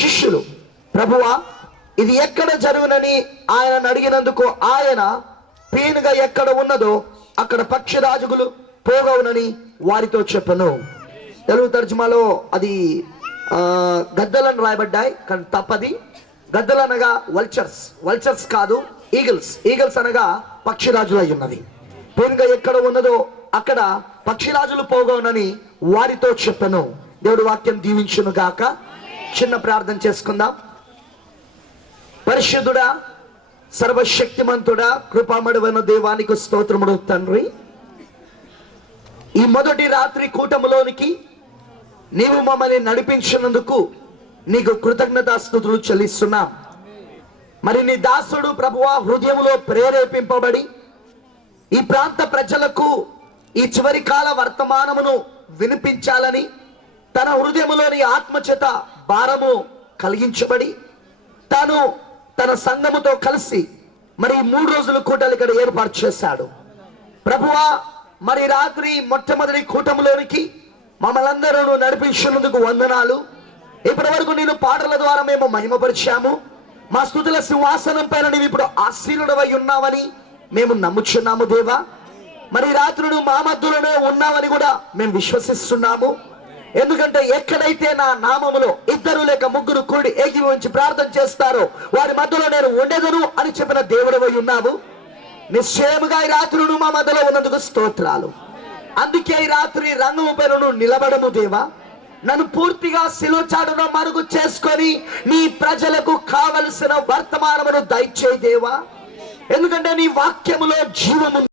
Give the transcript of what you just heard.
శిష్యులు, ప్రభువా ఇది ఎక్కడ జరుగునని ఆయన అడిగినందుకు ఆయన పీనుగ ఎక్కడ ఉన్నదో అక్కడ పక్షిరాజులు పోగవునని వారితో చెప్పను. తెలుగు తర్జుమాలో అది గద్దలను రాయబడ్డాయి, కానీ తప్పది. గద్దలు అనగా వల్చర్స్, వల్చర్స్ కాదు, ఈగల్స్. ఈగల్స్ అనగా పక్షిరాజులు అయి ఉన్నది. పీనుగ ఎక్కడ ఉన్నదో అక్కడ పక్షిరాజులు పోగవునని వారితో చెప్పను. దేవుడి వాక్యం దీవించును గాక. చిన్న ప్రార్థన చేసుకుందాం. పరిశుద్ధుడా, సర్వశక్తిమంతుడా, కృపామడువైన దేవానికి స్తోత్రముడు తండ్రి. ఈ మొదటి రాత్రి కూటములోనికి నీవు మమ్మల్ని నడిపించినందుకు నీకు కృతజ్ఞతాస్తుతులు చెల్లిస్తున్నాం. మరి నీ దాసుడు ప్రభువా హృదయములో ప్రేరేపింపబడి ఈ ప్రాంత ప్రజలకు ఈ చివరి కాల వర్తమానమును వినిపించాలని తన హృదయములోని ఆత్మచేత భారము కలిగించబడి తాను తన సంఘముతో కలిసి మరి 3 రోజుల కూటలు ఇక్కడ ఏర్పాటు చేశాడు. ప్రభువా మరి రాత్రి మొట్టమొదటి కూటములోనికి మమ్మల్ందరూ నడిపించినందుకు వందనాలు. ఇప్పటి వరకు నేను పాటల ద్వారా మేము మహిమపరిచాము. మా స్తుతుల సింహాసనం పైన నీవు ఇప్పుడు ఆసీనుడవై ఉన్నావని మేము నమ్ముచున్నాము దేవా. మరి రాత్రుడు మా మధ్యలోనే ఉన్నావని కూడా మేము విశ్వసిస్తున్నాము. ఎందుకంటే ఎక్కడైతే నా నామములో 2 లేక 3 కూడి ఏకీభవించి ప్రార్థన చేస్తారో వారి మధ్యలో నేను ఉండెదను అని చెప్పిన దేవుడవై ఉన్నావు. నిశ్చయముగా ఈ రాత్రుడు మా మధ్యలో ఉన్నందుకు స్తోత్రాలు. అందుకే ఈ రాత్రి రంగము పైన నిలబడము దేవా. నన్ను పూర్తిగా శిలువచాటున మరుగు చేసుకొని నీ ప్రజలకు కావలసిన వర్తమానమును దయచేయి దేవా. ఎందుకంటే నీ వాక్యములో జీవము